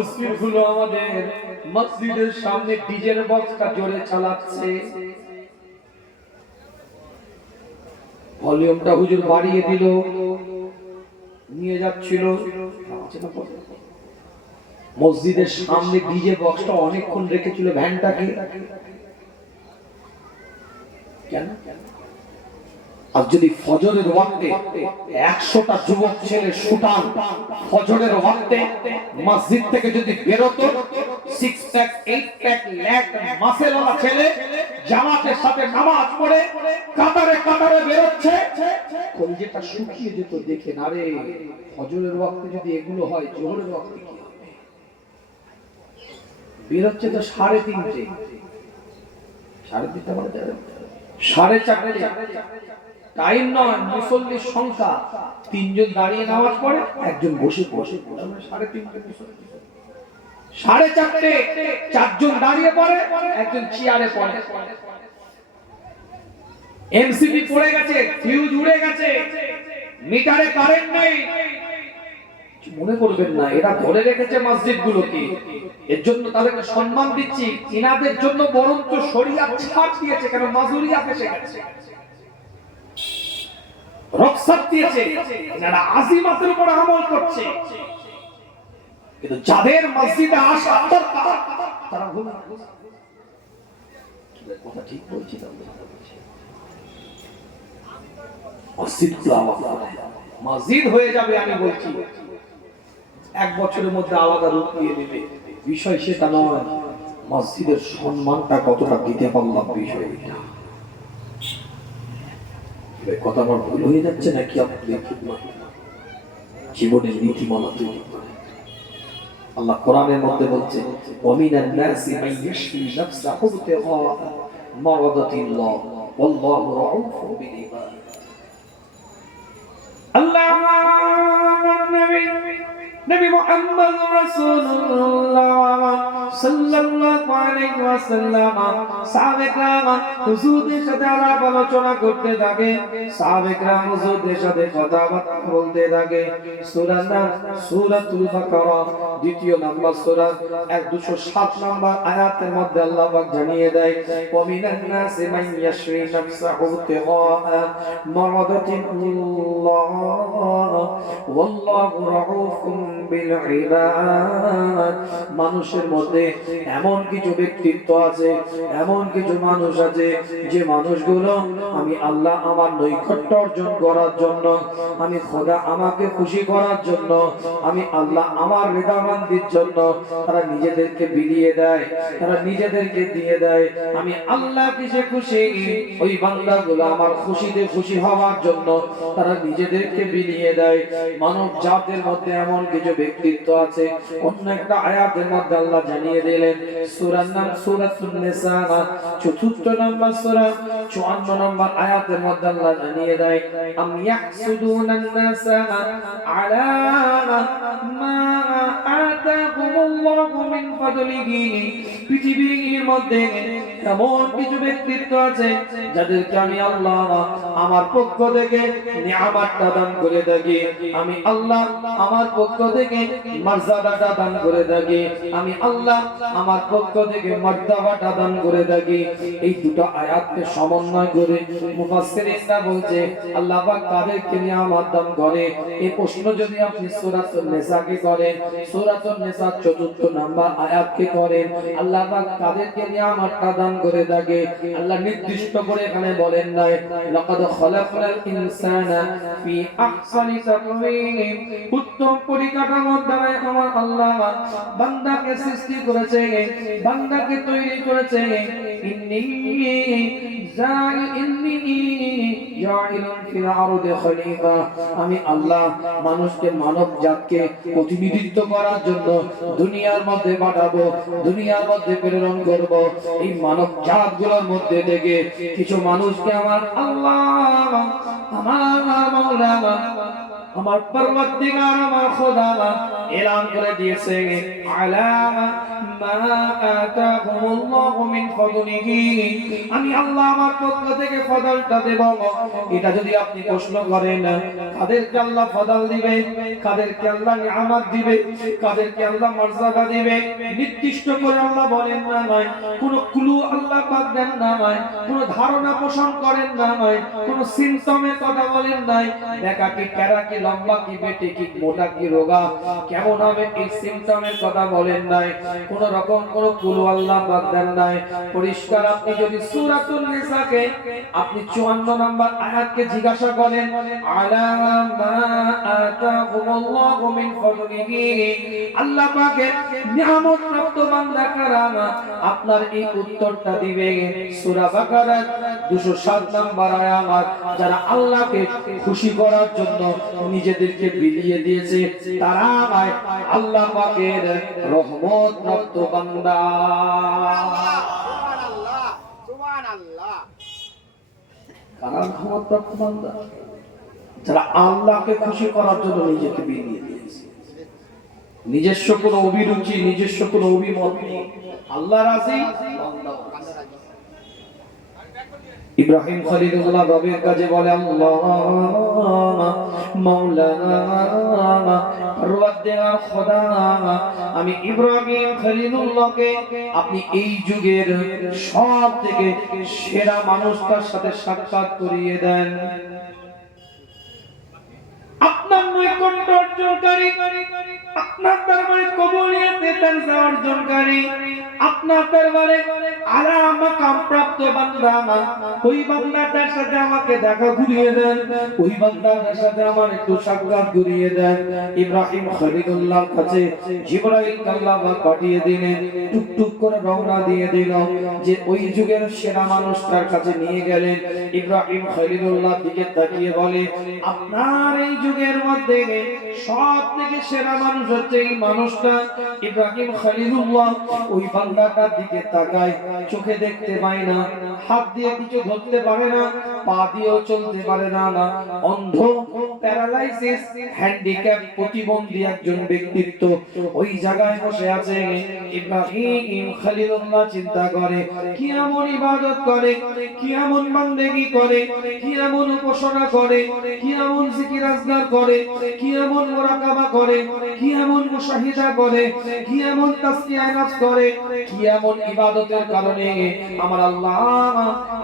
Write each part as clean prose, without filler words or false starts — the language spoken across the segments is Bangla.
মসজিদগুলো আমাদের মসজিদের সামনে ডিজের বক্সটা জোরে চালাচ্ছে, ভলিউমটা হুজুর বাড়িয়ে দিল, নিয়ে যাচ্ছিল। মসজিদের সামনে ডিজে বক্সটা অনেকক্ষণ রেখেছিল ভ্যানটাকে, কেন? আর যদি ফজরের ওয়াক্তে 100টা যুবক ছেলে সুটান ফজরের ওয়াক্তে মসজিদ থেকে যদি বেরোতো, 6 প্যাক 8 প্যাক ল্যাক মাসেলওয়ালা ছেলে জামাতের সাথে নামাজ পড়ে কাতারে কাতারে বেরোচ্ছে, কলিজাটা শুকিয়ে যেত দেখে। না রে, ফজরের ওয়াক্তে যদি এগুলো হয়, জোহরের ওয়াক্তে কি হবে? বেরোচ্ছে তো 3:30, 3:30 মানে 4:30 টাইম নয়, মুসল্লির সংখ্যা 3 জন দাঁড়িয়ে নামাজ পড়ে, একজন বসে বসে 3:30 মুসল্লি, 4:30 4 জন দাঁড়িয়ে পড়ে, একজন চেয়ারে পড়ে। এমসিবি পড়ে গেছে, ফিউজ উড়ে গেছে, মিটারে কারেন্ট নেই, মনে করবেন না এরা ধরে রেখেছে মসজিদগুলোকে, এর জন্য তাদেরকে সম্মান দিচ্ছি। ইনাদের জন্য বরঞ্চ শরিয়াত ছাড় দিয়েছে, কেন? মাজুরিয়াত এসে গেছে, রক্ষাত দিয়েছে, এনারা আজিমাতের উপর আমল করছে। কিন্তু যাদের মসজিদে আসা দরকার তারা ভুল কথা ঠিক বলছি না, মসজিদগুলো মসজিদ হয়ে যাবে আমি বলছি, 1 বছরের মধ্যে আলাদা রূপ নিয়ে নেবে, বিষয় সেটা নয়। মসজিদের সম্মানটা কতটা দিতে পারলাম, বিষয় এটা। কথা আমার ভুল হয়ে যাচ্ছে নাকি? আপনি জীবনের নীতিমালা তৈরি করেন। আল্লাহ কোরআনের মধ্যে বলছে, ওয়ামিনান নাসি মান ইয়াশরি নাফসাহু ইবতিগা মারাদাতিল্লাহ ওয়াল্লাহু রাউফুন বিল ইবাদ। নবী মুহাম্মদ রাসূলুল্লাহ সাল্লাল্লাহু আলাইহি ওয়াসাল্লাম সাহাবায়ে কেরাম হুজুরদের সাথে আলাপ আলোচনা করতে থাকে, সাহাবায়ে কেরাম হুজুরদের সাথে কথাবার্তা বলতে থাকে। সূরার নাম সূরাতুল বাকারা, দ্বিতীয় নাম্বার সূরা, 207 নম্বর আয়াতের মধ্যে আল্লাহ পাক জানিয়ে দেয়, ওয়া মিনান নাসি মান ইয়াশরি নাফসাহু ইবতিগা মারাদাতিল্লাহ ওয়াল্লাহু রাউফুন বিল ইবাদ। মানুষের মধ্যে এমন কিছু ব্যক্তিত্ব আছে, এমন কিছু মানুষ আছে, যে মানুষগুলো আমি আল্লাহ আমার নৈকট্য অর্জন করার জন্য, আমি খোদা আমাকে খুশি করার জন্য, আমি আল্লাহ আমার রিদামান্দির জন্য তারা নিজেদেরকে বিলিয়ে দেয়, তারা নিজেদেরকে দিয়ে দেয়। আমি আল্লাহ কিসে খুশি, ওই বান্দাগুলো আমার খুশিতে খুশি হওয়ার জন্য তারা নিজেদেরকে বিলিয়ে দেয়। মানব জাতির মধ্যে এমন কিছু ব্যক্তিত্ব আছে, অন্য একটা আয়াতের মধ্যে আল্লাহ জানিয়ে দিলেন, সূরার নাম সূরাতুন নিসা, 4 নম্বর সূরা, 54 নম্বর আয়াতের মধ্যে আল্লাহ জানিয়ে দেয়, আম ইয়াহসুদুনান নাসা আলা মা আতাকুমুল্লাহু মিন ফাদলিহি। পৃথিবীর মধ্যে এমন কিছু ব্যক্তিত্ব আছে যাদেরকে আমি আল্লাহ আমার পক্ষ থেকে নিয়ামতটা দান করে থাকি, আমি আল্লাহ আমার পক্ষ থেকে মর্যাদাটা দান করে থাকি, আমি আল্লাহ আমার পক্ষ থেকে মর্যাদাটা দান করে থাকি। এই দুটো আয়াতকে সমন্বয় করে মুফাসসিরিনরা বলছে আল্লাহ পাক কাদেরকে নিয়ামত দান করে। এই প্রশ্ন যদি আপনি সূরাতুন নিসাকে করেন, সূরাতুন নিসা 4 নম্বর আয়াতকে করেন, আল্লাহ পাক কাদেরকে নিয়ামতটা দান করে থাকে, আল্লাহ নির্দিষ্ট করে এখানে বলেন নাই, লাকাদ খালাকনাল ইনসানা ফি আহসানি তাকওয়িম। উত্তম পরিকাঠামোর দ্বারা আমার আল্লাহ বান্দাকে সৃষ্টি করেছে, বান্দাকে তৈরি করেছে। ইন্নী জাইলুন ফিল আরদি খলিফা। আমি আল্লাহ মানুষকে, মানব জাতকে প্রতিনিধিত্ব করার জন্য দুনিয়ার মধ্যে পাঠাবো, দুনিয়ার মধ্যে প্রেরণ করব। এই মানব জাতগুলোর মধ্যে থেকে কিছু মানুষকে আমার আল্লাহ, আমার মাওলা, আমার পরওয়ারদিগার, আমার খোদা এলান করে দিয়েছে, আলা মা আতাকুমুল্লাহু মিন ফাদলিহি, আমি আল্লাহ আমার পক্ষ থেকে ফজলটা দেব। এটা যদি আপনি প্রশ্ন করেন কাদেরকে আল্লাহ ফজল দিবে, কাদেরকে আল্লাহ নিয়ামত দিবে, কাদেরকে আল্লাহ মর্যাদা দিবে, নির্দিষ্ট করে আল্লাহ বলেন না, নয় কোন ক্লু আল্লাহ পাক দেন না, নয় কোন ধারণা পোষণ করেন না, নয় কোন সিম্পটমের কথা বলেন নাই, দেখা কি কেরা কি লম্বা কি বেটে কি মোটা কি রোগা কেমন হবে এই সিম্পটমের কথা বলেন নাই, কোন রকম কোন ক্লু আল্লাহ পাক দেন নাই। পরিষ্কার আপনি যদি সূরাতুন নিসাকে আপনি 54 নম্বর আয়াতকে জিজ্ঞাসা করেন আলা মা আতাকুমুল্লাহু মিন ফাদলিহি, আল্লাহ পাকের নিয়ামত প্রাপ্ত বান্দা কারা, আপনার এই উত্তরটা দিবে সূরা বাকারার 207 নম্বর আয়াত। যারা আল্লাহকে খুশি করার জন্য নিজেদেরকে বিলিয়ে দিয়েছে তারা আল্লাহ পাকের রহমত প্রাপ্ত বান্দা। সুবহানাল্লাহ সুবহানাল্লাহ। কারা রহমত প্রাপ্ত বান্দা? যারা আল্লাহকে খুশি করার জন্য নিজেকে বিলিয়ে দিয়েছে, নিজস্ব কোনো অভিরুচি নিজস্ব কোনো অভিমত নেই, আল্লাহ রাজি বান্দা রাজি। ইব্রাহিম খলিলুল্লাহ রবের কাছে বলে আল্লাহ মাওলানা পরওয়ারদিগার খোদা, আমি ইব্রাহিম খলিলুল্লাহকে আপনি এই যুগের সব থেকে সেরা মানুষটার সাথে সাক্ষাৎ করিয়ে দেন। আপনার নৈকট্য অর্জনকারী, আপনার দরবারে কবুলিয়তের দরজা অর্জনকারী, আপনার দরবারে আলা মাকাম প্রাপ্ত বান্দা, ওই বান্দাটার সাথে আমাকে দেখা করিয়ে দেন, ওই বান্দাটার সাথে আমার একটু সাক্ষাৎ করিয়ে দেন। ইব্রাহিম খলিলুল্লাহর কাছে জিবরাইল আল্লাহ পাঠিয়ে দিলেন, টুকটুক করে রওনা দিয়ে দিল যে ওই যুগের সেরা মানুষটার কাছে নিয়ে গেলেন। ইব্রাহিম খলিলুল্লাহর দিকে তাকিয়ে বলে আপনার এই যুগের মধ্যে সব থেকে সেরা মানুষ হচ্ছে এই মানুষটা। ইব্রাহিম খলিলুল্লাহ ওই বান্দাটার দিকে তাকায়, চোখে দেখতে পায় না, হাত দিয়ে কিছু ধরতে পারে না, পা দিয়েও চলতে পারে না, অন্ধ, প্যারালাইসিস, হ্যান্ডিক্যাপ, প্রতিবন্ধী একজন ব্যক্তিত্ব ওই জায়গায় বসে আছে। ইব্রাহিম খলিলুল্লাহ চিন্তা করে কি এমন ইবাদত করে, কি এমন বান্দেগি করে, কি এমন উপাসনা করে, কি এমন জিকির আজকার করে, কি এমন মুরাকাবা করে, কি এমন মুশাহিদা করে, কি এমন তাসবিহ নাফস করে, কি এমন ইবাদতের কারণে আমার আল্লাহ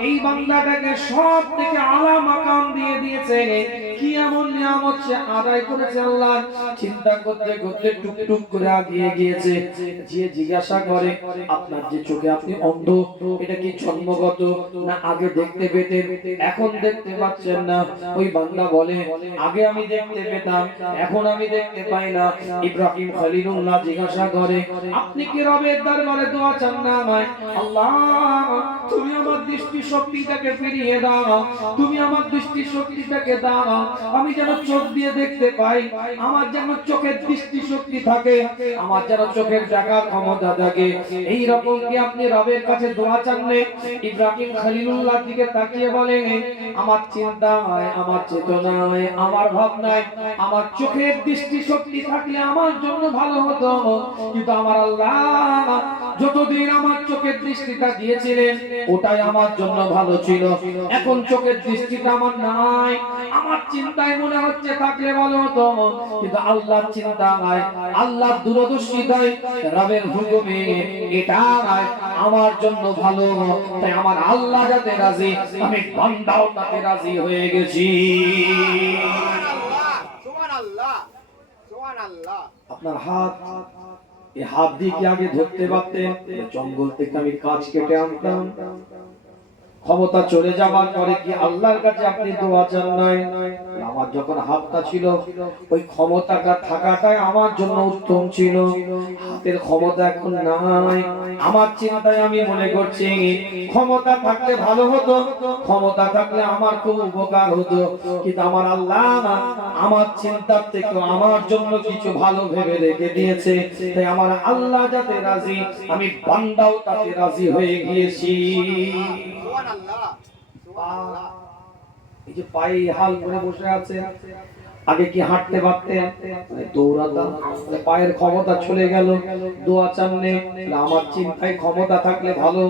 এই বান্দাটাকে সব থেকে আলা মাকাম দিয়ে দিয়েছে, কি এমন নিয়ামত সে আদায় করেছে আল্লাহ। চিন্তা করতে করতে টুকটুক করে আগিয়ে গিয়েছে, যে জিজ্ঞাসা করে আপনার যে চোখে আপনি অন্ধ এটা কি জন্মগত না আগে দেখতে পেতেন এখন দেখতে পাচ্ছেন না? ওই বান্দা বলে আগে আমি দেখতে পেতাম এখন আমি দেখতে পাই না। ইব্রাহিম খলিলুল্লাহ জিজ্ঞাসা করে আপনি কি রবের দরবারে দোয়া চান না? আমায় আল্লাহ তুমি আমার দৃষ্টি শক্তিটাকে ফিরিয়ে দাও, তুমি আমার দৃষ্টি শক্তিটাকে দাও, আমি যেন চোখ দিয়ে দেখতে পাই, আমার যেন চোখের দৃষ্টি শক্তি থাকে, আমার যেন চোখের দেখার ক্ষমতা থাকে। এই রকম কি আপনি রবের কাছে দোয়া চানলে? ইব্রাহিম খলিলুল্লাহ দিকে তাকিয়ে বলে আমার চিন্তায়, আমার চেতনায়, আমার ভাবনায় আমার চোখের দৃষ্টি শক্তি থাকলে আমার জন্য ভালো হতো, কিন্তু আমার আল্লাহ যতদিন আমার চোখের দৃষ্টিটা দিয়েছিলেন ওটাই আমার জন্য ভালো ছিল, এখন চোখের দৃষ্টিটা আমার নাই, আমার চিন্তায় মনে হচ্ছে থাকলে ভালো হতো, কিন্তু আল্লাহর চিন্তা নাই, আল্লাহর দূরদর্শিতায় রবের হুকুমে এটা আমার জন্য ভালো, তাই আমার আল্লাহ যাতে রাজি আমি বান্দাও তাতে রাজি হয়ে গেছি। সুবহানাল্লাহ সুবহানাল্লাহ। আপনার হাত, এই হাত দিয়ে কি আগে ধরতে পারতেন? জঙ্গল থেকে আমি কাঠ কেটে আনতাম, ক্ষমতা চলে যাবার পরে কি আল্লাহর কাছে আপনি দোয়া চান নাই? আমার যখন হাতটা ছিল ওই ক্ষমতাটা থাকাটাই আমার জন্য উত্তম ছিল, হাতের ক্ষমতা এখন নাই। আমার চিন্তায় আমি মনে করছি ক্ষমতা থাকলে ভালো হতো, ক্ষমতা থাকলে আমার খুব উপকার হতো, কিন্তু আমার আল্লাহ আমার চিন্তার থেকে আমার জন্য কিছু ভালো ভেবে রেখে দিয়েছে, তাই আমার আল্লাহ যাতে রাজি আমি বান্দাও তাতে রাজি হয়ে গিয়েছি। সুবহানাল্লাহ সুবহানাল্লাহ। এই যে পায়ে হাল করে বসে আছে, আগে কি হাঁটতে পারতেন? দৌড়াতাম, পায়ের ক্ষমতা চলে গেল, দোয়া চাননে। আমার চিন্তায় ক্ষমতা থাকলে ভালো,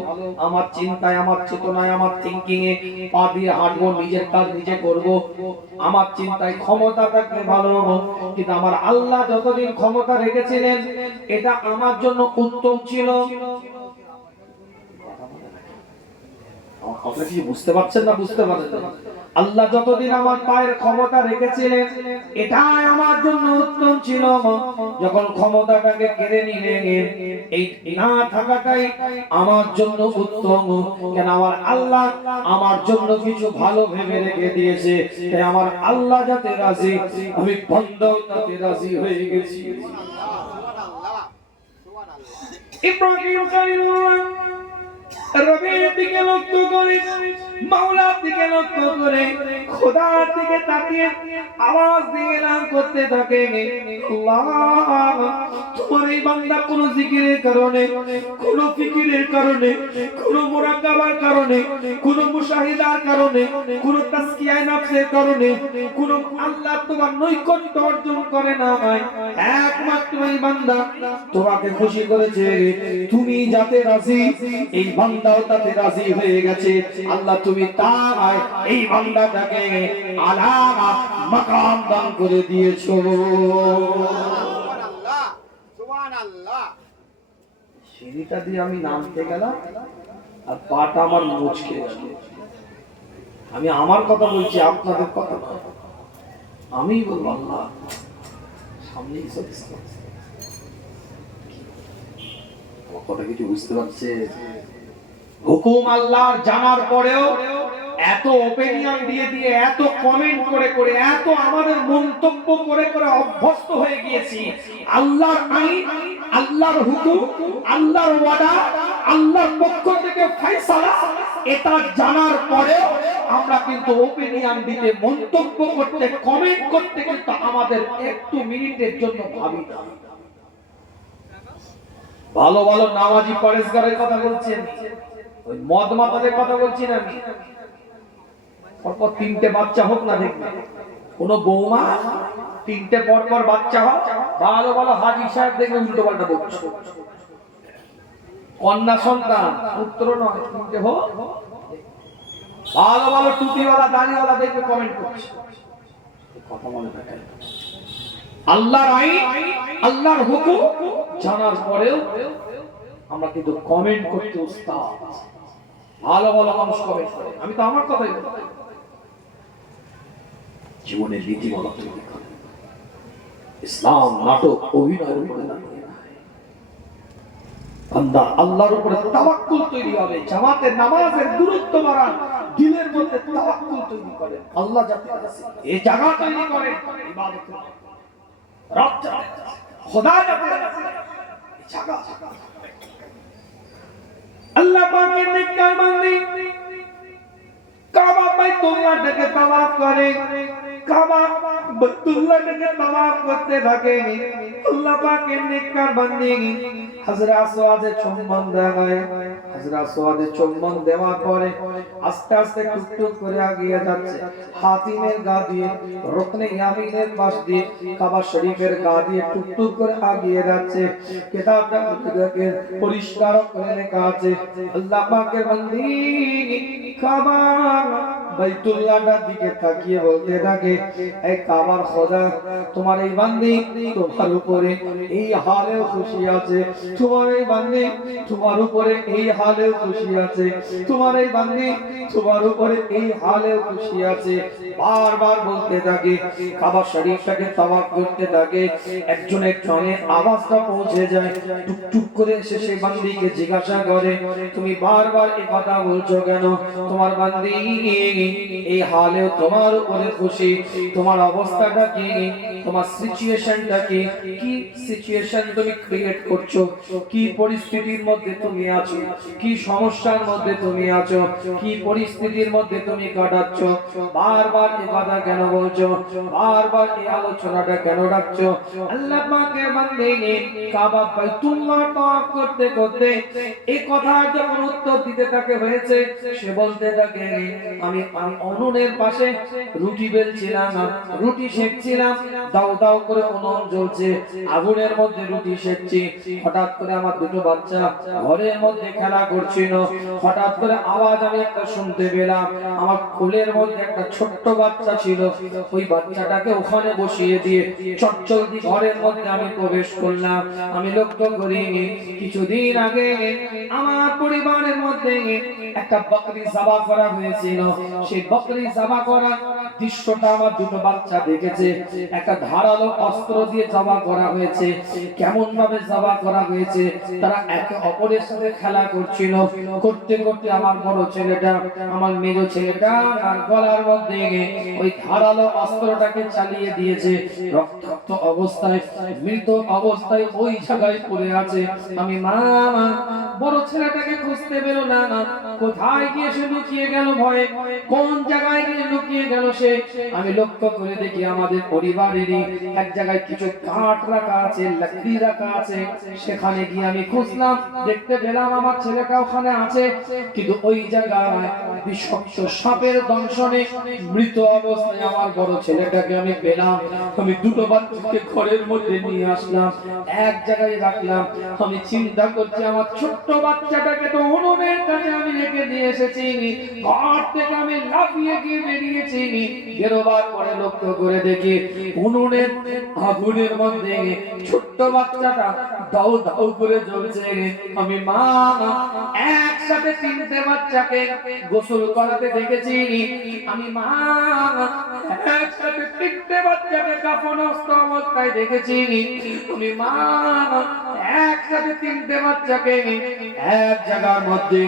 আমার চিন্তায়, আমার চেতনায়, আমার থিঙ্কিং এ পা দিয়ে হাঁটবো, নিজের কাজ নিজে করব, আমার চিন্তায় ক্ষমতা থাকলে ভালো। কিন্তু আমার আল্লাহ যতদিন ক্ষমতা রেখেছিলেন এটা আমার জন্য উত্তম ছিল। আপনারা কি বুঝতে পারছেন না বুঝতে পারছেন? আল্লাহ যতদিন আমার পায়ের ক্ষমতা রেখেছিলেন এটাই আমার জন্য উত্তম ছিল। যখন ক্ষমতাটাকে কেড়ে নিলেন এই না থাকাটাই আমার জন্য উত্তম। কেন আমার আল্লাহ আমার জন্য কিছু ভালো ভেবে রেখে দিয়েছে, তাই আমার আল্লাহ যাতে রাজি, আমি বন্দাও তাতে রাজি হয়ে গেছি। সুবহানাল্লাহ, সুবহানাল্লাহ। ইব্রাহিম খলিলুল্লাহ রবের দিকে লক্ষ্য করে, মাওলার দিকে লক্ষ্য করে, খোদার দিকে তাকিয়ে আওয়াজ দিয়ে এলান করতে থাকে, আল্লাহ তোমার এই বান্দা কোন জিকিরের কারণে, কোন ফিকিরের কারণে, কোন মুরাকাবার কারণে, কোন মুশাহিদার কারণে, কোন তাসকিয়ায়ে নফসের কারণে, কোন আল্লাহ তোমার নৈকট্য অর্জন করে না, একমাত্র এই বান্দা তোমাকে খুশি করেছে, তুমি যাতে রাজি এই বান্দাও তাতে রাজি হয়ে গেছে। আল্লাহ তুমি তাই এই বান্দাটাকে আলা মাকাম দান করে দিয়েছো। সুবহানাল্লাহ, সুবহানাল্লাহ। সিঁড়িটা দিয়ে আমি নামতে গেলাম আর পাটা আমার মুচকে গেল। আমি আমার কথা বলছি, আপনাদের কথা নয়। আমি বলবো আল্লাহ সামনে কথা কিছু বুঝতে পারছে? হুকুম আল্লাহর জানার পরেও এত ওপিনিয়ন দিয়ে দিয়ে, এত কমেন্ট করে করে, এত আমাদের মন্তব্য করে করে অভ্যস্ত হয়ে গিয়েছি। আল্লাহর আইন, আল্লাহর হুকুম, আল্লাহর ওয়াদা, আল্লাহর পক্ষ থেকে ফয়সালা এটা জানার পরেও আমরা কিন্তু ওপিনিয়ন দিতে, মন্তব্য করতে, কমেন্ট করতে কিন্তু আমাদের একটু মিনিটের জন্য ভাবি না। ভালো ভালো নামাজি পরেশগারের কথা বলছেন, ওই মদ মাতাদের কথা বলছি না আমি। পরপর তিনটে বাচ্চা হোক না, দেখবে কোন বৌমা তিনটে পরপর বাচ্চা হোক, ভালো ভালো হাজি সাহেব দেখবে উল্টো পাল্টা বলছে। কন্যা সন্তান পুত্র নয়, তিনটে হোক, ভালো ভালো টুপিওয়ালা দাড়িওয়ালা দেখবে কমেন্ট করছে। কথা মনে থাকে আল্লাহর আইন, আল্লাহর হুকুম জানার পরেও আমরা কিন্তু কমেন্ট করতে উস্তাদ। ভালো ভালো মানুষ কমেন্ট করে, আমি তো আমার কথাই বলি। জীবনের নীতিমালা তৈরি করে, ইসলাম নাটক অভিনয় বান্দা আল্লাহর উপরে তাওয়াক্কুল তৈরি হবে। জামাতের নামাজের গুরুত্ব বাড়ান, দিলের মধ্যে তাওয়াক্কুল তৈরি করেন, আল্লাহ যাতে আছে এই জায়গা তৈরি করেন ইবাদতের, রব যাতে খোদা যাতে আছে এই জায়গা। আল্লাহ পাকের নেককার বান্দী কাবা বাইতুল্লাহকে তাওয়াফ করে, কাবা বাইতুল্লাহকে তাওয়াফ করতে থাকে। আল্লাহ পাকের নেককার বান্দী হযরত আসওয়াদে চুম্বন দেয়। হযরত আসওয়াদে চুম্বন দেওয়ার পরে আস্তে আস্তে টুকটুক করে এগিয়ে যাচ্ছে। হাতিমের গা দিয়ে, রুকনে ইয়ামিনের পাশ দিয়ে, কাবা শরীফের গা দিয়ে টুকটুক করে এগিয়ে যাচ্ছে। কিতাবটা মুতকে পরিষ্কার করে লেখা আছে, আল্লাহ পাকের বান্দী কাবা বাইতুল্লাহর দিকে তাকিয়ে বলতে থাকে, এই কাবার খোদা তোমার এই বান্দী তোমার উপরে এই হালেও খুশি আছে, তোমার এই বান্দী তোমার উপরে এই হালেও খুশি আছে, তোমার এই বান্দী তোমার উপরে এই হালেও খুশি আছে। বারবার বলতে থাকে, কাবা শরীফটাকে তাওয়াফ করতে থাকে। একজনের কানে আওয়াজটা পৌঁছে যায়, টুকটুক করে এসে সেই বান্দীকে জিজ্ঞাসা করে, তুমি বারবার এই কথা বলছো কেন? তোমার বান্দী এই হালেও তোমার উপরে খুশি, তোমার অবস্থাটা কি, তোমার সিচুয়েশনটা কি, কি সিচুয়েশন তুমি ক্রিয়েট করছো, কি পরিস্থিতির মধ্যে তুমি আছো, কি সমস্যার মধ্যে তুমি আছো, কি পরিস্থিতির মধ্যে তুমি কাটাচ্ছ। বারবার বারবার এই কথা কেন বলছো, বারবার এই আলোচনাটা কেন রাখছো? আল্লাহ পাকের বান্দে কাবা বাইতুল্লাহ তাওয়াফ করতে করতে এই কথা যখন উত্তর দিতে তাকে হয়েছে, সে বলতে থাকে আমি উনুনের পাশে রুটি বেলছিলাম, রুটি সেকছিলাম, দাও দাও করে উনুন জ্বলছে, আগুনের মধ্যে রুটি সেকছি, হঠাৎ করে আমার দুটো বাচ্চা ঘরের মধ্যে খেলা করছিল, হঠাৎ করে আওয়াজ আমি একটা শুনতে পেলাম, আমার কোলের মধ্যে একটা ছোট্ট বাচ্চা ছিল, ওই বাচ্চাটাকে ওখানে বসিয়ে দিয়ে চটচলতি ঘরের মধ্যে আমি প্রবেশ করলাম। আমি লক্ষ্য করি কিছুদিন আগে আমার পরিবারের মধ্যে একটা বকরি জবাই করা হয়েছিল, সেই বকরি জবাই করা দৃশ্যটা আমার দুটো বাচ্চা দেখেছে। একটা ধারালো অস্ত্র দিয়ে জবাই করা হয়েছে, কেমন ভাবে জবাই করা হয়েছে, তারা একে অপরের সাথে খেলা করছিল, করতে করতে আমার বড় ছেলেটা, আমার মেজ ছেলেটা আর গলার মধ্যে ওই ধারালো অস্ত্রটাকে চালিয়ে দিয়েছে, রক্তাক্ত অবস্থায়, মৃত অবস্থায় ওই জায়গায় পড়ে আছে। আমি মা বড় ছেলেটাকে খুঁজতে বেরো না, কোথায় গিয়ে সে লুকিয়ে গেল, ভয়ে কোন জায়গায় গিয়ে লুকিয়ে গেল সে। আমি লক্ষ্য করে দেখি আমাদের পরিবারেরই এক জায়গায় কিছু কাঠ রাখা আছে, লাকড়ি রাখা আছে, সেখানে গিয়ে আমি খুঁজলাম, দেখতে পেলাম আমার ছেলেটা ওখানে আছে, কিন্তু ওই জায়গায় বিষাক্ত সাপের দংশনে মৃত অবস্থায় আমার বড় ছেলেটাকে আমি পেলাম। আমি দুটো বাচ্চাকে ঘরের মধ্যে নিয়ে আসলাম, এক জায়গায় রাখলাম। আমি চিন্তা করছি আমার ছোট্ট বাচ্চাটাকে তো উনুনের কাছে আমি রেখে দিয়ে এসেছি, ঘর থেকে আমি লাফিয়ে গিয়ে বেরিয়েছি, বেরোবার পরে লক্ষ্য করে দেখি উনুনের আগুনের মধ্যে ছোট্ট বাচ্চাটা দাউ দাউ করে জ্বলছে। আমি মা একসাথে তিনটে বাচ্চাকে গোসল করাতে দেখেছি, আমি মা একসাথে তিনটে বাচ্চাকে কাফনস্থ অবস্থায় দেখেছি, আমি মা একসাথে তিনটে বাচ্চাকে এক জায়গার মধ্যে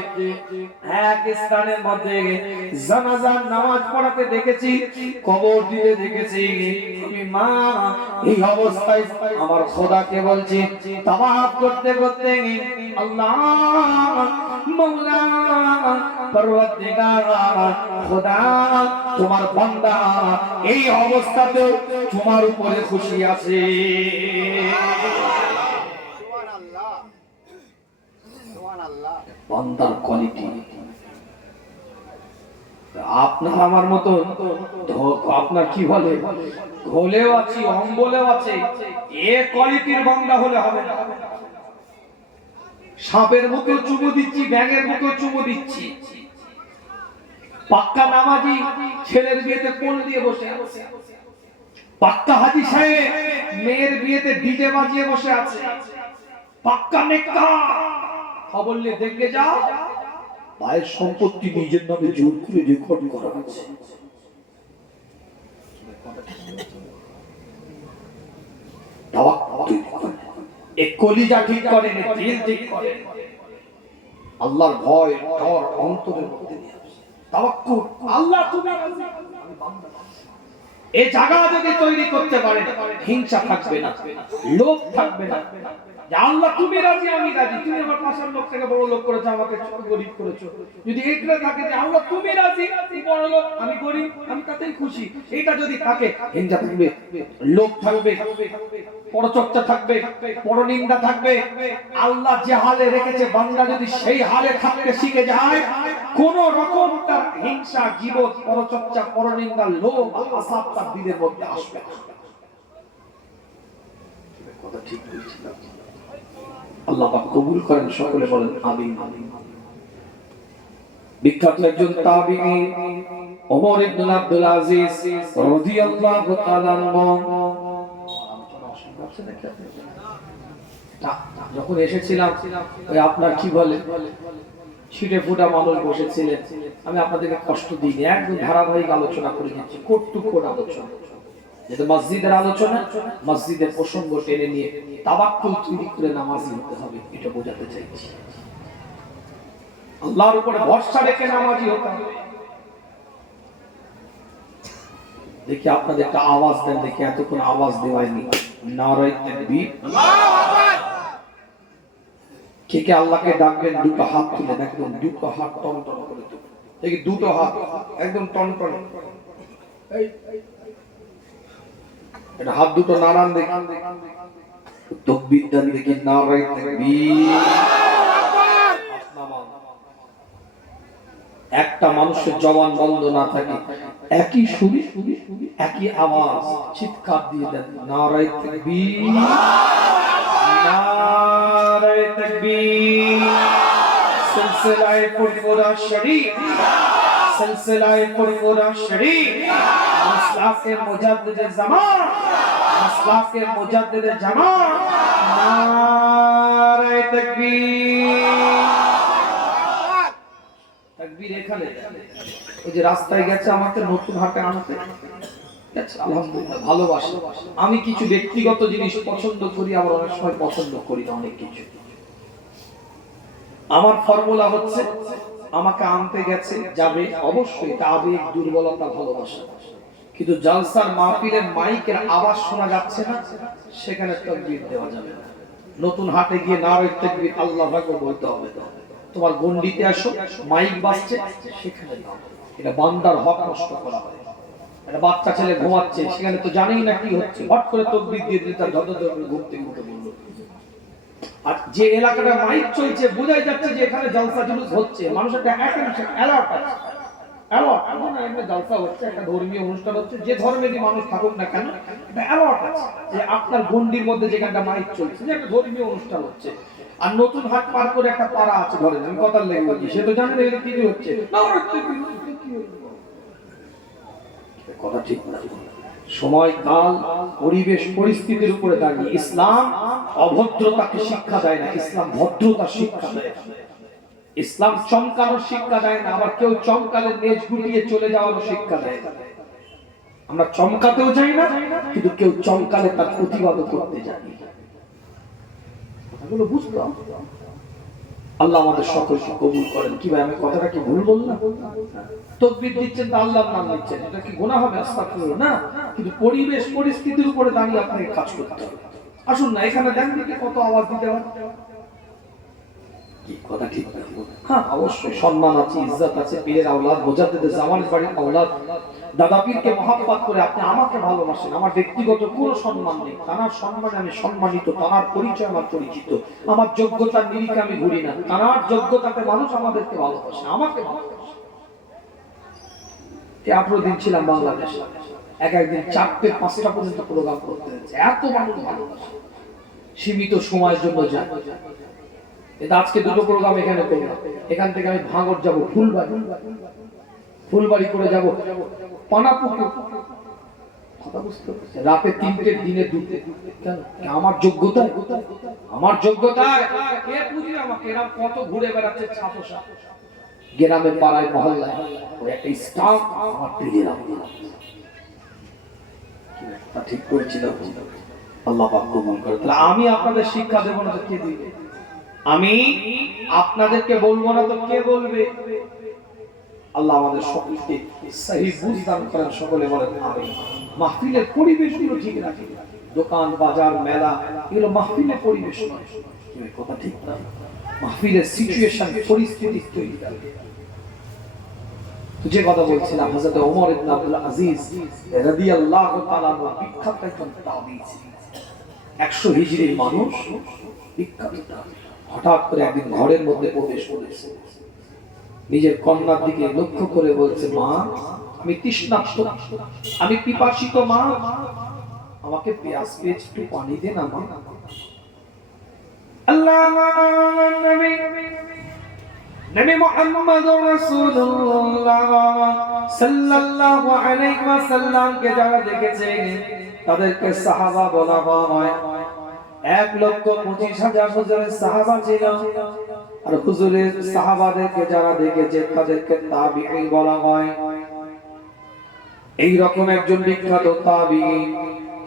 এক স্থানের মধ্যে জানাজার নামাজ পড়াতে দেখেছি, কবর দিতে দেখেছি। আমি মা এই অবস্থায় আমার খোদাকে বলছি তাওয়াফ করতে করতে, আল্লাহ মাওলা পরওয়ারদিগার খোদা, তোমার বান্দা এই অবস্থাতে তোমার উপরে খুশি আছে। সুবহানাল্লাহ, সুবহানাল্লাহ। বান্দার কোয়ালিটি আপনার আমার মতো, আপনার কি বলে ঘোলেও আছি, অম্বলেও আছে, এ কোয়ালিটির বান্দা হলে হবে না। সাপের মুখে চুমু দিচ্ছি, ব্যাঙের মুখে চুমু দিচ্ছি, পাক্কা নামাজি ছেলের বিয়েতে কোল দিয়ে বসে আছে, পাক্কা হাজি সাহেব মেয়ের বিয়েতে ডিজে বাজিয়ে বসে আছে, পাক্কা নেককার খবর নিয়ে দেখে যাও ভাইয়ের সম্পত্তি নিজের নামে জোর করে রেকর্ড করা হচ্ছে। কলিজা ঠিক করেন, দিল ঠিক করেন, আল্লাহর ভয় ডর অন্তরের মধ্যে নিয়ে আসে। তাওয়াক্কুল, আল্লাহ তুমি রাজি, আমি বান্দা। এই জায়গা যদি তৈরি করতে পারেন, হিংসা থাকবে না, লোভ থাকবে না, যে আল্লাহ তুমি রাজি আমি রাজি, তুমি আমার পাশের লোক থেকে বড় লোক করেছো, আমাকে ছোট গরিব করেছো, যদি এইটা থাকে যে আল্লাহ তুমি রাজি তুমি বড় লোক আমি গরিব, আমি তাতেই খুশি, এটা যদি থাকে, হিংসা থাকবে, লোভ থাকবে, পরচর্চা থাকবে, পরনিন্দা থাকবে। আল্লাহ যে হালে রেখেছে বান্দা যদি সেই হালে থাকতে শিখে যায়, কোন রকম তার হিংসা, গীবত, পরচর্চা, পরনিন্দা, লোভ, আসাব তার দিলের মধ্যে আসবে না। কথা ঠিক বলছি না? আল্লাহ পাক কবুল করেন, সকলে বলেন আমিন। বিখ্যাত একজন তাবিঈ ওমর ইবনে আব্দুল আজিজ রাদিয়াল্লাহু তাআলা যখন এসেছিলাম, ওই আপনার কি বলে ছিটে ফুটা মানুষ বসেছিলেন, আমি আপনাদেরকে কষ্ট দিইনি, একদম ধারাবাহিক আলোচনা করে দিচ্ছি, কোট আলোচনা, যেটা মসজিদের আলোচনা, মসজিদের প্রসঙ্গ টেনে নিয়ে তাওয়াক্কুল তৈরি করে নামাজি হতে হবে, এটা বোঝাতে চাইছি। আল্লাহর উপরে ভরসা রেখে নামাজি হতে হবে। দেখি আপনাদের একটা আওয়াজ দেন, দেখি এতক্ষণ আওয়াজ দেওয়ায়নি। নারায়ে তাকবীর, আল্লাহু আকবার। কে কে আল্লাহকে ডাকবেন দুটো হাত তুলে, একদম দুটো হাত টনটন করে তুলে, দেখি দুটো হাত একদম টনটন। এটা হাত দুটো নাড়ান দেখি, তাকবীর দেন দেখি, নারায়ে তাকবীর। একটা মানুষের জবান বন্ধ না থাকে, একই সুরে একই আওয়াজ চিৎকার দিয়ে দেন, নারায়ে তাকবীর, নারায়ে তাকবীর। সিলসিলায়ে ফুরফুরা শরীফ, সিলসিলায়ে ফুরফুরা শরীফ, মাসলাকে মুজাদ্দিদে জামান, মাসলাকে মুজাদ্দিদে জামান, নারায়ে তাকবীর। তাকবীর এখানে, ওই যে রাস্তায় গেছে আমাকে নতুন হাটে আনতে গেছে, আলহামদুলিল্লাহ ভালোবাসি। আমি কিছু ব্যক্তিগত জিনিস পছন্দ করি, আবার অনেক সময় পছন্দ করি না অনেক কিছু। আমার ফর্মুলা হচ্ছে, আমাকে আনতে গেছে, যাবে, অবশ্যই এটা আবেগ, দুর্বলতা, ভালোবাসা। কিন্তু জালসার মাহফিলের মাইকের আওয়াজ শোনা যাচ্ছে না, সেখানে তাকবীর দেওয়া যাবে না। নতুন হাটে গিয়ে নারায়ে তাকবীর আল্লাহু আকবার বলতে হবে। তোমার গন্ডিতে আসো, মাইক বাজছে, সেখানে দাও। এটা বান্দার হক নষ্ট করা হয়। একটা বাচ্চা ছেলে ঘুমাচ্ছে, সেখানে তো জানেই না কি হচ্ছে, হট করে তাকবীর দিয়ে দিলে তার যত ঘুম থেকে উঠে বললো। আর যে এলাকাটা মাইক চলছে, বোঝাই যাচ্ছে যে এখানে জলসা জুলুস হচ্ছে, মানুষের একটা অ্যাটেনশন অ্যালার্ট আছে, অ্যালার্ট। এমন না একটা জলসা হচ্ছে, একটা ধর্মীয় অনুষ্ঠান হচ্ছে, যে ধর্মেরই মানুষ থাকুক না কেন, একটা অ্যালার্ট আছে যে আপনার গন্ডির মধ্যে যেখানটা মাইক চলছে, যে একটা ধর্মীয় অনুষ্ঠান হচ্ছে। আর নতুন হাট পার করে একটা পাড়া আছে, ধরেন আমি কথার লেগে বলছি, সে তো জানে না এটা কি হচ্ছে, কথা ঠিক না। সময়, কাল, পরিবেশ, পরিস্থিতির উপরে দাঁড়িয়ে ইসলাম অভদ্রতাকে শিক্ষা দেয় না, ইসলাম ভদ্রতা শিক্ষা দেয়। ইসলাম চমকানোর শিক্ষা দেয় না, আবার কেউ চমকালে নেজ গুটিয়ে চলে যাওয়ার শিক্ষা দেয়। আমরা চমকাতেও যাই না, কিন্তু কেউ চমকালে তার প্রতিবাদ করতে জানি। এগুলো বুঝলাম। আল্লাহ আমাদের সকলকে কবুল করেন। কি ভাই, আমি কথাটা কি ভুল বললাম? তাকবীর দিচ্ছেন তো আল্লাহর নাম নিচ্ছেন, এটা কি গুনাহ হবে? আস্তাগফিরুল্লাহ না, কিন্তু পরিবেশ পরিস্থিতির উপরে দাঁড়িয়ে আপনাকে কাজ করতে হবে। আসুন না, এখানে দেখেন কি কত আওয়াজ দিতে হয়, কি কথা ঠিক না? হ্যাঁ, অবশ্যই সম্মান আছে, ইজ্জত আছে, পীরের আওলাদ, মুজাদ্দিদে জামানের বাড়ির আওলাদ, দাদা পীরকে মহব্বত করে আপনি আমাকে ভালোবাসেন, আমার ব্যক্তিগত কোনো সম্মান নেই, তার সম্মানে আমি সম্মানিত, তার পরিচয় আমার পরিচিত, আমার যোগ্যতার নিরিখে আমি ঘুরি না, তার যোগ্যতাতে মানুষ আমাদেরকে ভালোবাসে, আমাকে ভালোবাসে। আপনার দিন ছিলাম বাংলাদেশে, একদিন 4টে 5টা পর্যন্ত প্রোগ্রাম করতে হয়েছে, এত মানুষ ভালোবাসে। সীমিত সময়ের জন্য যায়, এটা আজকে দুটো প্রোগ্রাম এখানে করলাম, এখান থেকে আমি ভাঙড় যাব, ফুলবাড়ি করে যাব পানাপুকুর, কথা বুঝতে পারছেন? রাতে 3টে, দিনে 2টে। কেন? আমার যোগ্যতায়, আমার যোগ্যতায় কে বুঝবে আমাকে? এরা কত ঘুরে বেড়াচ্ছে ছাপোষা গ্রামে, পাড়ায়, মহল্লায়, ওই একটা স্টাফ আমার প্রিয় তা ঠিক করেছিল। আল্লাহ পাক কবুল করে। তাহলে আমি আপনাদের শিক্ষা দেব না তো কে দিবে? আমি আপনাদেরকে বলবো না তো কে বলবে? আল্লাহ আমাদের সকলকে সহি বুঝ দান করেন, সকলে বলেন আমিন। মাহফিলের পরিবেশগুলো ঠিক রাখি, দোকান, বাজার, মেলা, এগুলো মাহফিলের পরিবেশ নয়, কথা ঠিক না। মাহফিলের সিচুয়েশন, পরিস্থিতি তৈরি করে। যে কথা বলছিলাম, হযরত ওমর ইবনে আব্দুল আজিজ রাদিয়াল্লাহু তাআলা বিখ্যাত একজন তাবিঈ, 100 হিজরির মানুষ, বিখ্যাত তাবিঈ। হঠাৎ করে একদিন ঘরের মধ্যে প্রবেশ করেছে, নিজের কন্যার দিকে লক্ষ্য করে বলছে, মা আমি তৃষ্ণার্ত, আমি পিপাসিত, মা আমাকে পেয়াস পেয়েছে, একটু পানি দে না মা। আল্লাহ নবী নবী মুহাম্মদুর রাসূলুল্লাহ সাল্লাল্লাহু আলাইহি ওয়াসাল্লাম কে যারা দেখেছে তাদেরকে সাহাবা বলা হয়। 1,25,000 হুজুরের সাহাবা ছিল, আর হুজুরের সাহাবাদেরকে যারা দেখেছে তাদেরকে তাবিঈ বলা হয়। এই রকম একজন বিখ্যাত তাবিঈ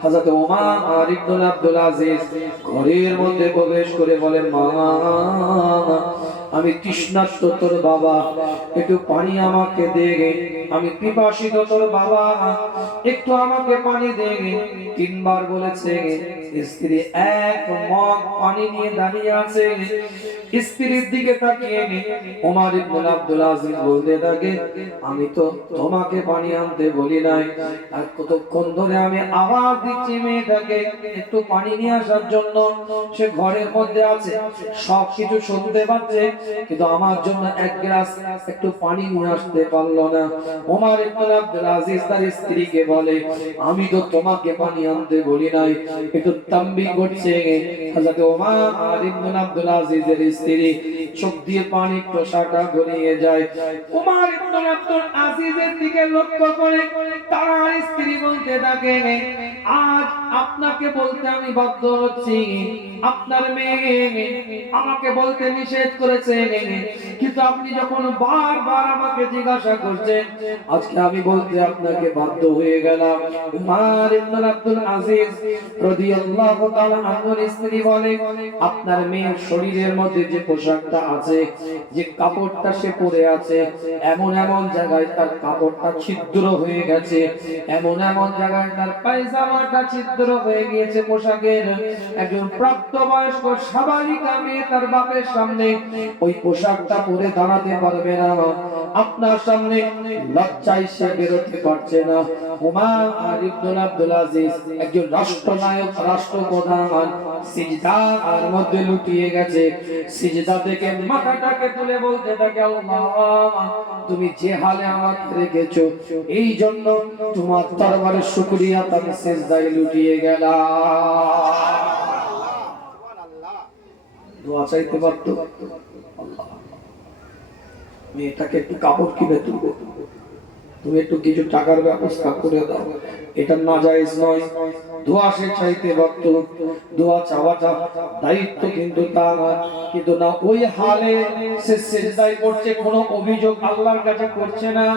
হযরত ওমর ইবনে আব্দুল আজিজ ঘরের মধ্যে প্রবেশ করে বলেন, মা আমি তৃষ্ণার্ত তোর বাবা, একটু পানি আমাকে দে, আমি পিপাসিত তোর বাবা, একটু আমাকে পানি দে। 3বার বলেছে। স্ত্রী এক মগ পানি নিয়ে দাঁড়িয়ে আছে। স্ত্রীর দিকে তাকিয়ে ওমর ইবনে আব্দুল আজিজ বলতে থাকে, আমি তো তোমাকে পানি আনতে বলি নাই, আর কতক্ষণ ধরে আমি আওয়াজ দিচ্ছি মেয়েটাকে একটু পানি নিয়ে আসার জন্য। সে ঘরের মধ্যে আছে, সবকিছু শুনতে পাচ্ছে, কিন্তু আমার জন্য এক গ্লাস একটু পানি নিয়ে আসতে পারলো না। ওমর ইবনে আব্দুল আজিজ তার স্ত্রীকে বলে, আমি তো তোমাকে পানি আনতে বলি নাই। একটু তাম্বি করছে হযরত ওমর ইবনে আব্দুল আজিজের স্ত্রী চোখ দিয়ে পানি টোসাটা গড়িয়ে যায়। ওমর ইবনে আব্দুল আজিজের দিকে লক্ষ্য করে তার স্ত্রী বলতে থাকে, আজ আপনাকে বলতে আমি বাধ্য হচ্ছি, আপনার মেয়ে আমাকে বলতে নিষেধ করেছে, কিন্তু আপনি যখন বারবার আমাকে জিজ্ঞাসা করছেন, আজকে আমি বলতে আপনাকে বাধ্য হয়ে গেলাম। উমর ইবনে আব্দুল আজিজ রাদিয়াল্লাহু তাআলা আনহুর স্ত্রী বলে, আপনার মেয়ের শরীরের মধ্যে যে পোশাকটা আছে, যে কাপড়টা সে পরে আছে, এমন এমন জায়গায় তার কাপড়টা ছিদ্র হয়ে গেছে, এমন এমন জায়গায় তার পায়জামাটা ছিদ্র হয়ে গিয়েছে পোশাকের। একজন প্রাপ্তবয়স্ক সাবালিকা মেয়ে তার বাপের সামনে ওই পোশাকটা পরে দাঁড়াতে পারবে না, আপনার সামনে লজ্জায় সে বেরোতে পারছে না। ওমর ইবনে আব্দুল আজিজ একজন রাষ্ট্রনায়ক, রাষ্ট্রপ্রধান, সিজদার মধ্যে লুটিয়ে গেছে। সিজদা থেকে মাথাটাকে তুলে বলতে থাকে, আল্লাহ তুমি যে হালে আমাকে রেখেছো, এই জন্য তোমার দরবারে শুকরিয়া, আমি সিজদায় লুটিয়ে গেলাম। দোয়া চাইতে পারতো, আল্লাহ মেয়েটাকে একটু কাপড় কিনে তুলবো, তুমি একটু কিছু টাকার ব্যবস্থা করে দাও, এটা নাজায়েজ নয়। দোয়া সে চাইতে পারতো, দোয়া চাওয়াটা দায়িত্ব কিন্তু তার, কিন্তু না, ওই হালে সে সিজদায় করছে, কোনো অভিযোগ আল্লাহর কাছে করছে না।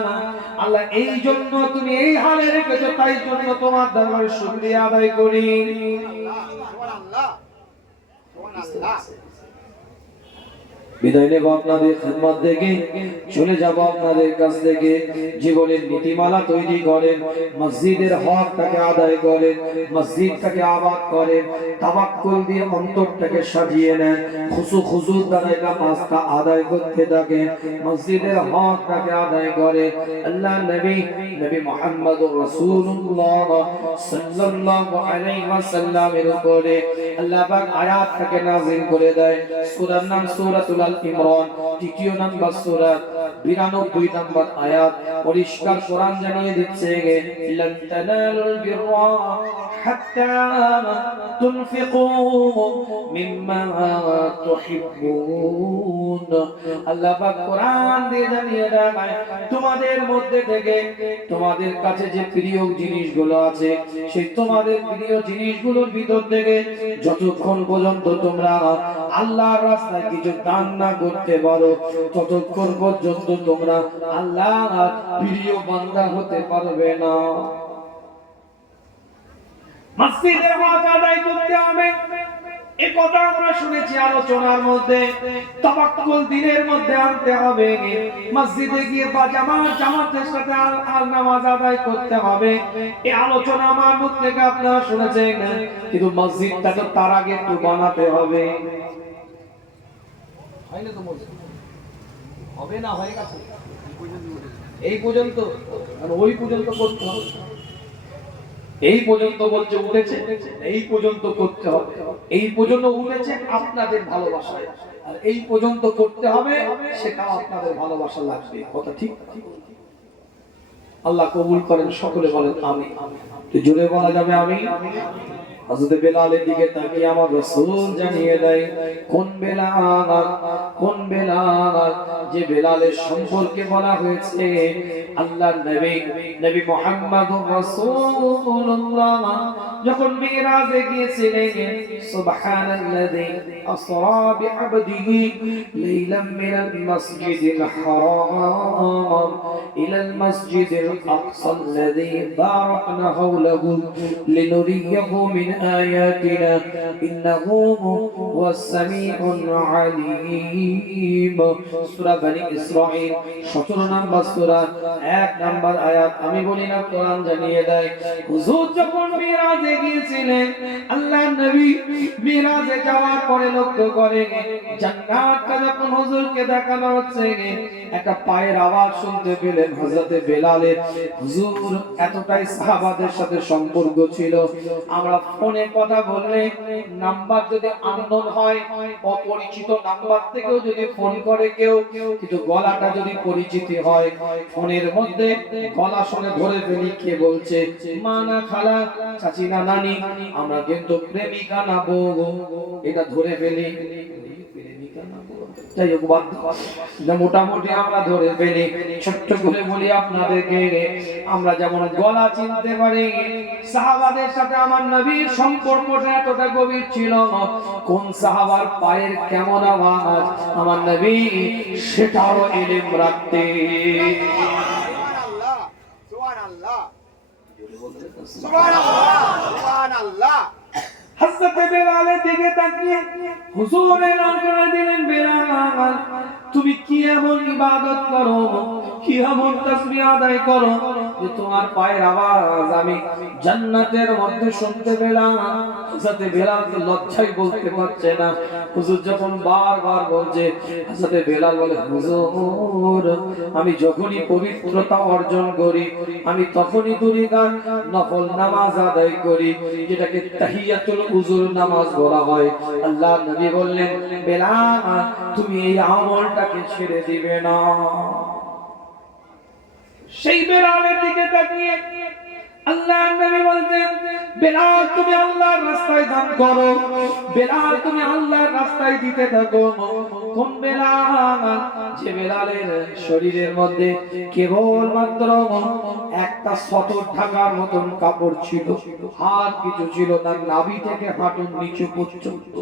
আল্লাহ এই জন্য তুমি এই হালে রেখেছো, তাই জন্য তোমার দরবারে শুকরিয়া আদায় করি। সুবহানাল্লাহ, সুবহানাল্লাহ। বিদায় নেব আপনাদের খিদমত থেকে, চলে যাব আপনাদের কাছ থেকে। জীবনের নীতিমালা তৈরি করেন, মসজিদের হকটাকে আদায় করেন, মসজিদটাকে আবাদ করেন, তাওয়াক্কুল দিয়ে অন্তরটাকে সাজিয়ে নেন, খুশুর দ্বারা নামাজটা আদায় করতে থাকেন, মসজিদের হকটাকে আদায় করেন। আল্লাহ নবী মুহাম্মদুর রাসূলুল্লাহ সাল্লাল্লাহু আলাইহি ওয়াসাল্লামের উপরে আল্লাহ পাক আয়াতটাকে নাযিল করে দেয়। সূরার নাম সূরাতুল ইমরান, তৃতীয় নাম্বার সূরা, 92 নাম্বার আয়াত। পরিষ্কার কোরআন জানিয়ে দিচ্ছে, লান তানালুল বিররা হাত্তা তুনফিকু মিম্মা তুহিব্বুন। আল্লাহ পাক কোরআন দিয়ে জানিয়ে দেয়, তোমাদের মধ্যে থেকে তোমাদের কাছে যে প্রিয় জিনিসগুলো আছে, সেই তোমাদের প্রিয় জিনিসগুলোর ভিতর থেকে যতক্ষণ পর্যন্ত তোমরা আল্লাহর রাস্তায় কিছু দান না করতে পারো, ততক্ষণ পর্যন্ত তোমরা আল্লাহর প্রিয় বান্দা হতে পারবে না। মসজিদের হক আদায় করতে হবে, এই কথা আমরা শুনেছি আলোচনার মধ্যে। তাওয়াক্কুল দিনের মধ্যে আনতে হবে, মসজিদে গিয়ে বা জামাতের সাথে আর নামাজ আদায় করতে হবে। এই আলোচনা আমার মুখ থেকে আপনারা শুনেছেন, কিন্তু মসজিদটা তো তার আগে একটু বানাতে হবে। হয়নি তো মসজিদ হবে না, হয়ে গেছে এই পর্যন্ত, আর ওই পর্যন্ত করতে হবে। এই পর্যন্ত বলছে উঠেছে, এই পর্যন্ত করতে হবে। এই পর্যন্ত উঠেছে আপনাদের ভালোবাসায়, আর এই পর্যন্ত করতে হবে, সেটা আপনাদের ভালোবাসা লাগবে। কথা ঠিক? আল্লাহ কবুল করেন, সকলে বলেন আমিন। জোরে বলা যাবে আমিন। হযরত বেলালের দিকে তাকিয়ে আমার রাসূল জানিয়ে দেয়, কোন বেলাল, যে বেলালের সম্পর্কে বলা হয়েছে আল্লাহর নবী মুহাম্মদুর রাসূলুল্লাহ যখন মিরাজে গিয়েছিলেন, সুবহানাল্লাযী আসরা বিআবদিহি লাইলাম মিনাল মাসজিদিল হারাম ইলাল মাসজিদিল আকসাল্লাযী বারাকনা হাওলাহু লিনুরিয়াহু মিন آياتنا إنه هو السميع العليم সূরা বনি ইসরাঈল 17 নম্বর সূরা 1 নম্বর আয়াত আমি বলি না কোরআন জানিয়ে দেয় হুজুর যখন মিরাজে গিয়েছিলেন আল্লাহর নবী মিরাজে যাওয়ার পরে লক্ষ্য করেন জান্নাতটা যখন হুজুরকে দেখানো হচ্ছে একটা পায়ের আওয়াজ শুনতে পেলেন হযরতে বেলালের হুজুর এতটাই সাহাবাদের সাথে সম্পর্ক ছিল আমরা ফোনে কথা বললে নাম্বার যদি আননোন হয় অপরিচিত নাম্বার থেকেও যদি ফোন করে কেউ কিন্তু গলাটা যদি পরিচিত হয় ফোনের মধ্যে গলা শুনে ধরে ফেলি কে বলছে মা না খালা চাচি না নানি আমরা কিন্তু প্রেমিকা না বউ এটা ধরে ফেলি যাই হোক মোটামুটি আমরা ধরে ফেলি ছোট্ট করে বলি আপনাদেরকে আমরা যেমন গলা চিনতে পারি সাহাবাদের সাথে আমার নবীর সম্পর্কটা এতটা গভীর ছিল কোন সাহাবার পায়ের কেমন আওয়াজ আমার নবী সেটাও ইলম রাখতে সুবহানাল্লাহ সুবহানাল্লাহ সুবহানাল্লাহ হযরত বেলালের দিকে তাকিয়ে হুজুর এলান করে দিলেন বেলাল তুমি কি এমন ইবাদত করো কি এমন তাসবিহ আদায় করো যে তোমার পায়ের আওয়াজ আমি জান্নাতের মধ্যে শুনতে পেলাম হযরত বেলালকে লজ্জায় বলতে পারছে না হুজুর যখন বারবার বলছে হযরত বেলাল বলে হুজুর আমি যখনই পবিত্রতা অর্জন করি আমি তখনই দুনিয়ার নফল নামাজ আদায় করি যেটাকে তাহিয়াতুল উযুর নামাজ বলা হয় আল্লাহর নবী বললেন বেলাল তুমি এই আমলটাকে ছেড়ে দিবে না সেই বেলালের দিকে তাকিয়ে আল্লাহর নবী বলতেন বেলাল তুমি আল্লাহর রাস্তায় দান করো বেলাল তুমি আল্লাহর রাস্তায় দিতে থাকো কোন বেলাল যে বেলালের শরীরের মধ্যে কেবল মাত্র একটা সতর ঢাকার মতন কাপড় ছিল আর কিছু ছিল না নাভি থেকে হাঁটুর নিচে পর্যন্ত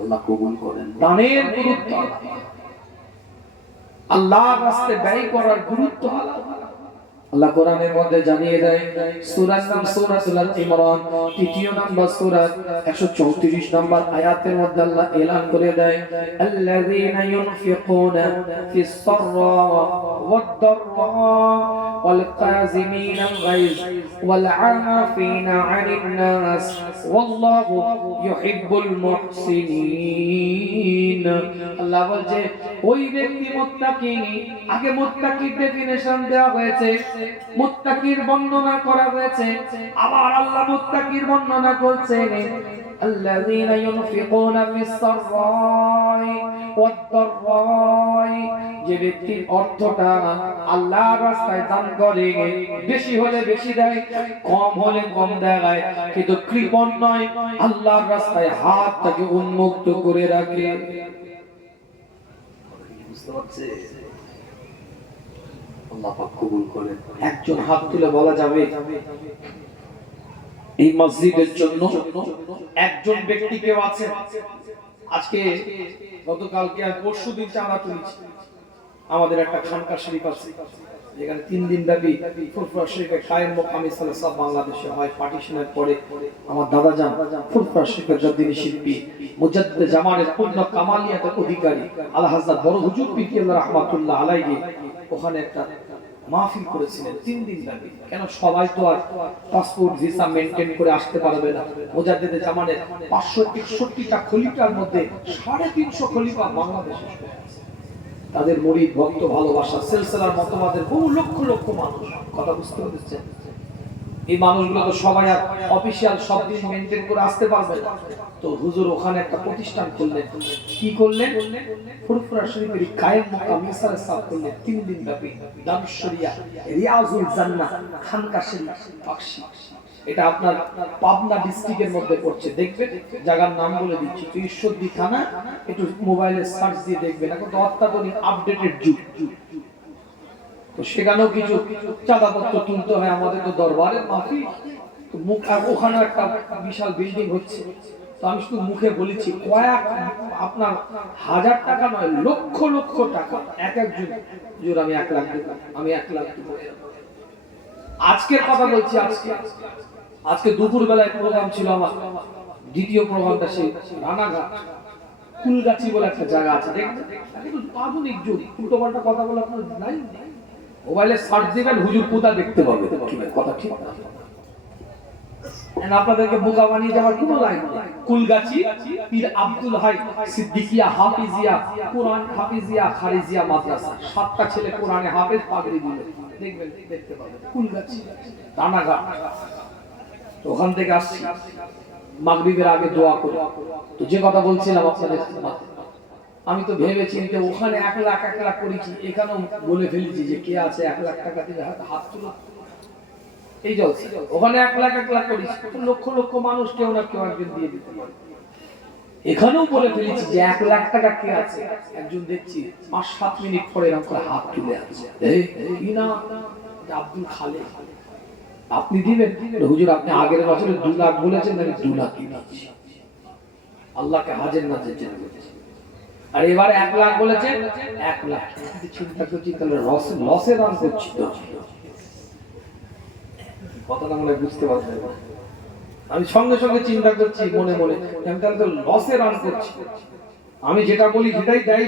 আল্লাহ কবুল করেন দানের গুরুত্ব আল্লাহর রাস্তায় ব্যয় করার গুরুত্ব আল্লাহ কোরআনের মধ্যে জানিয়ে দেয় সূরার নাম সূরাতুল ইমরান তৃতীয় নম্বর সূরা 134 নম্বর আয়াতের মধ্যে আল্লাহ এলান করে দেয় আল্লাযীনা ইউনফিকুনা ফিস সাররা ওয়াদ দাররা ওয়াল কাযিমিনাল গায়জ ওয়াল আফিনা আনিন নাস ওয়াল্লাহু ইউহিব্বুল মুহসিনিন আল্লাহ বলছে ওই ব্যক্তি মুত্তাকি আগে মুত্তাকির ডেফিনিশন দেওয়া হয়েছে মুত্তাকির বর্ণনা করা হয়েছে আবার আল্লাহ মুত্তাকির বর্ণনা করছেন আল্লাযীনা ইউনফিকুনা ফিস সাররাই ওয়াদ দাররাই যে ব্যক্তির অর্থটা আল্লাহর রাস্তায় দান করে বেশি হলে বেশি দেয় কম হলে কম দেয় কিন্তু কৃপণ নয় আল্লাহর রাস্তায় হাতটাকে উন্মুক্ত করে রাখে বুঝতে পারছেন আল্লাহ পাক কবুল করেন একজন হাত তুলে বলা যাবে এই মসজিদের জন্য একজন ব্যক্তি কেউ আছে আজকে গতকালকে আর পরশুদিন চাঁদা তুলেছি আমাদের একটা খানকা শরীফ আছে যেখানে 3 দিন ব্যাপী ফুরফুরা শরীফে কায়েম মুকামি সালাত বাংলাদেশে হয় পার্টিশনের পরে আমার দাদা জান ফুরফুরা শরীফের জাদ্দিনী শিল্পী মুজাদ্দিদ জামানের পূর্ণ কামালিয়াতের অধিকারী আলা হযরত বড় হুজুর পিকিল্লাহ রাহমাতুল্লাহ আলাইহি ওখানে একটা মাহফিল করেছিলেন 3 দিন ব্যাপী কেন সবাই তো আর পাসপোর্ট ভিসা মেইনটেইন করে আসতে পারবে না মুজাদ্দিদ জামানের 561টা খলিফার মধ্যে 350 খলিফা বাংলাদেশে তাদের মুরিদ ভক্ত ভালোবাসা সিলসিলার মতবাদের বহু লক্ষ লক্ষ মানুষ কথা বুঝতে পারছেন এই মানুষগুলো তো সবাই আর অফিশিয়াল সব দিন মেইনটেইন করে আসতে পারবে না তো হুজুর ওখানে একটা প্রতিষ্ঠান করলেন কি করলেন ফুরফুরা শরীফের কায়েম মুকাম মিসালে সাফ করলেন 3 দিন ব্যাপী দারুস শরিয়া রিয়াজুল জান্নাহ খানকা শরীফ পাকশি এটা আপনার পাবনা ডিস্ট্রিক্টের মধ্যে পড়ছে দেখবেন জায়গার নাম বলে দিচ্ছি তো ঈশ্বরদী থানা একটু মোবাইলে সার্চ দিয়ে দেখবেন এখন তো অত্যাধুনিক আপডেটেড যুগ তো সেখানেও কিছু চাঁদাপত্র তুলতে হয় আমাদের তো দরবারের মাফি তো মুখ ওখানে একটা বিশাল বিল্ডিং হচ্ছে তো আমি শুধু মুখে বলেছি কয়েক আপনার 1000 টাকা নয় লক্ষ লক্ষ টাকা এক একজন জোর আমি 1 লাখ দেব আমি 1 লাখ দেব আজকের কথা বলছি, আজকে দুপুর বেলায় প্রোগ্রাম ছিল আমার, দ্বিতীয় প্রোগ্রামটা সেই রানাঘাট কুলগাছি বলে একটা জায়গা আছে, দেখবেন একদম আধুনিক যুগ, উল্টো পাল্টা কথা বলে আপনার নাই, মোবাইলে সার্চ দিবেন হুজুর কোথা দেখতে পাবে, কথা ঠিক না। আপনাদেরকে বোকা বানিয়ে যাওয়ার কোনো লাইন নেই। কুলগাছি পীর আব্দুল হাই সিদ্দিকিয়া হাফিজিয়া কোরআন হাফিজিয়া খারিজিয়া মাদ্রাসা, 7টা ছেলে কোরআনে হাফেজ, পাগড়ি দিল, দেখবেন দেখতে পাবেন। কুলগাছি রানাঘাট, ওখান থেকে আসছি মাগরিবের আগে দোয়া করে। তো যে কথা বলছিলাম আপনাদের, আমি তো ভেবে চিন্তে ওখানে 1 লাখ করেছি, এখানেও বলে ফেলেছি যে কে আছে 1 লাখ টাকা দিয়ে হাত তুলো, এই জলসা। ওখানে 1 লাখ করিস, লক্ষ লক্ষ মানুষ কেউ না কেউ একজন দিয়ে দিতে পারে। এখানেও বলে ফেলেছি যে 1 লাখ টাকা কে আছে, একজন দেখছি 5-7 মিনিট পরে এরকম করে হাত তুলে আছে, এই না আব্দুল খালেক, আপনি দিবেন? হুজুর আপনি আগের বছরে 2 লাখ বলেছেন, আমি 2 লাখ দিচ্ছি, আল্লাহকে হাজির নাজির জন্য বলেছি। আর এবারে 1 লাখ বলেছেন, 1 লাখ চিন্তা করছি তাহলে লসে দান করছি তো, কথাটা মনে বুঝতে পারছেন? আমি সঙ্গে সঙ্গে চিন্তা করছি মনে মনে, আমি তাহলে তো লসে রান করছি। আমি যেটা বলি সেটাই দেয়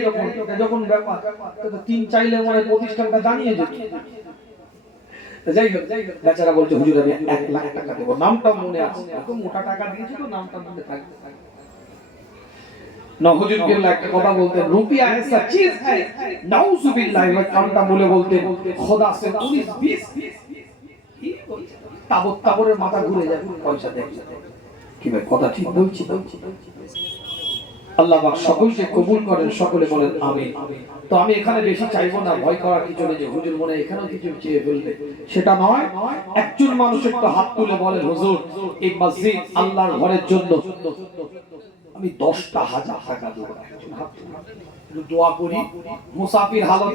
যখন ব্যাপার, তো 3 চাইলে মনে প্রতিষ্ঠানটা দাঁড়িয়ে যেত। যাই হোক, বেচারা বলছে হুজুর আমি 1 লাখ টাকা দেবো, নামটা মনে আছে, এত মোটা টাকা দিয়েছি তো নামটা মনে থাকবে না। হুজুর বিল্লাহ একটা কথা বলতেন, রুপিয়া ऐसा चीज है नाउजुबिल्लाह, কানটা বলে বলতেন খোদা সে 19-20 তাবরের মাথা ঘুরে যাবে পয়সা দেখে। কি ভাই কথা ঠিক বলছি? আল্লাহ পাক সকলকে কবুল করেন, সকলে বলেন আমিন। তো আমি এখানে বেশি চাইবো না, ভয় করার কিছু নেই যে হুজুর মনে এখানেও কিছু চেয়ে ফেলবে, সেটা নয়। একজন মানুষ একটু হাত তুলে বলেন হুজুর এই মসজিদ আল্লাহর ঘরের জন্য আমি 10,000 টাকা দেবো, দোয়া করি। মুসাফির হালত,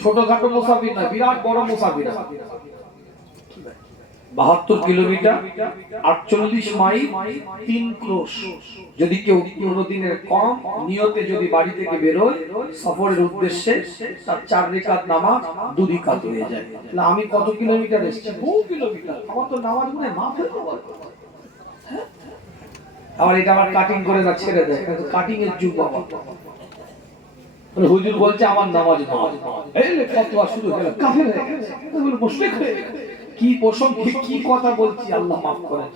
ছোটখাটো মুসাফির না, বিরাট বড় মুসাফির, 72 কিলোমিটার, 48 মাইল, 3 ক্রোশ। যদি কেউ 15 দিনের কম নিয়তে যদি বাড়ি থেকে বেরোয় সফরের উদ্দেশ্যে, তার 4 রাকাত নামাজ 2 রাকাত হয়ে যায়। তাহলে আমি কত কিলোমিটার এসেছি? বহু কিলোমিটার। আমার তো নামাজ মনে মাফ হয়ে যাবে। আবার এটা আবার কাটিং করে না ছেড়ে দেয়, কিন্তু কাটিং এর যুগ বাবা। হুজুর বলছে আমার নামাজ মাফ, এই ফতোয়া শুরু হলো, কাফের হয়ে গেছে, মুশরিক হয়ে গেছে। কি প্রসঙ্গ, কি কথা বলছি, আল্লাহ মাফ করেন।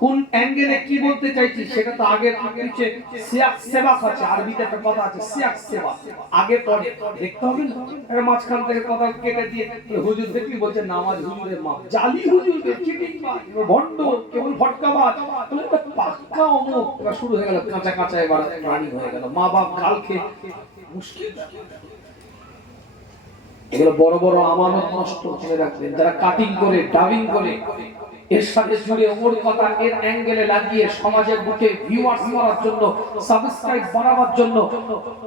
কোন অ্যাঙ্গেলে কি বলতে চাইছি সেটা তো আগের পিছে সিয়াক সেবাক আছে, আরবিতে একটা কথা আছে সিয়াক সেবাক, আগে পরে দেখতে হবে না। এর মাঝখান থেকে কথা কেটে দিয়ে হুজুর দেখলি বলছে নামাজ হুজুরের মাপ, জালি হুজুর, চিটিং বাজ, ভণ্ড, কেবল ফটকাবাজ, তাহলে এটা পাক্কা অমুক। এবার শুরু হয়ে গেল কাঁচা কাঁচা, এবার রানি হয়ে গেল, মা বাপ গাল খেয়ে মুশকিল। এগুলো বড় বড় আমানত নষ্ট করে রাখবেন, যারা কাটিং করে ডাবিং করে এর সাথে জুড়ে ওর কথা এর অ্যাঙ্গেলে লাগিয়ে সমাজের বুকে ভিউয়ার্স করার জন্য, সাবস্ক্রাইব বাড়াবার জন্য,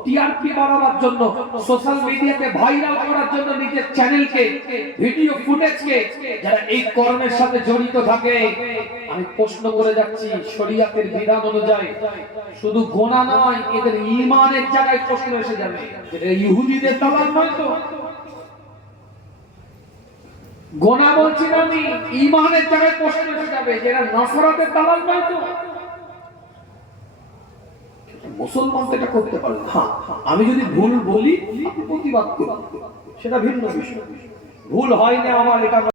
টিআরপি বাড়াবার জন্য, সোশ্যাল মিডিয়াতে ভাইরাল করার জন্য নিজের চ্যানেলকে, ভিডিও ফুটেজকে যারা এই কর্মের সাথে জড়িত থাকে, আমি প্রশ্ন করে যাচ্ছি শরীয়তের বিধান অনুযায়ী শুধু গোনা নয়, এদের ঈমানের জায়গায় প্রশ্ন এসে যাবে। এটা ইহুদিদের দালাল নয় তো, গোনা বলছি না আমি, ঈমানের জায়গায় প্রশ্ন এসে যাবে, যেটা নাসারাতের দালাল নয় তো। মুসলমান তো এটা করতে পারবে। হ্যাঁ, আমি যদি ভুল বলি প্রতিবাদ করব, সেটা ভিন্ন বিষয়। ভুল হয় না আমার, এটা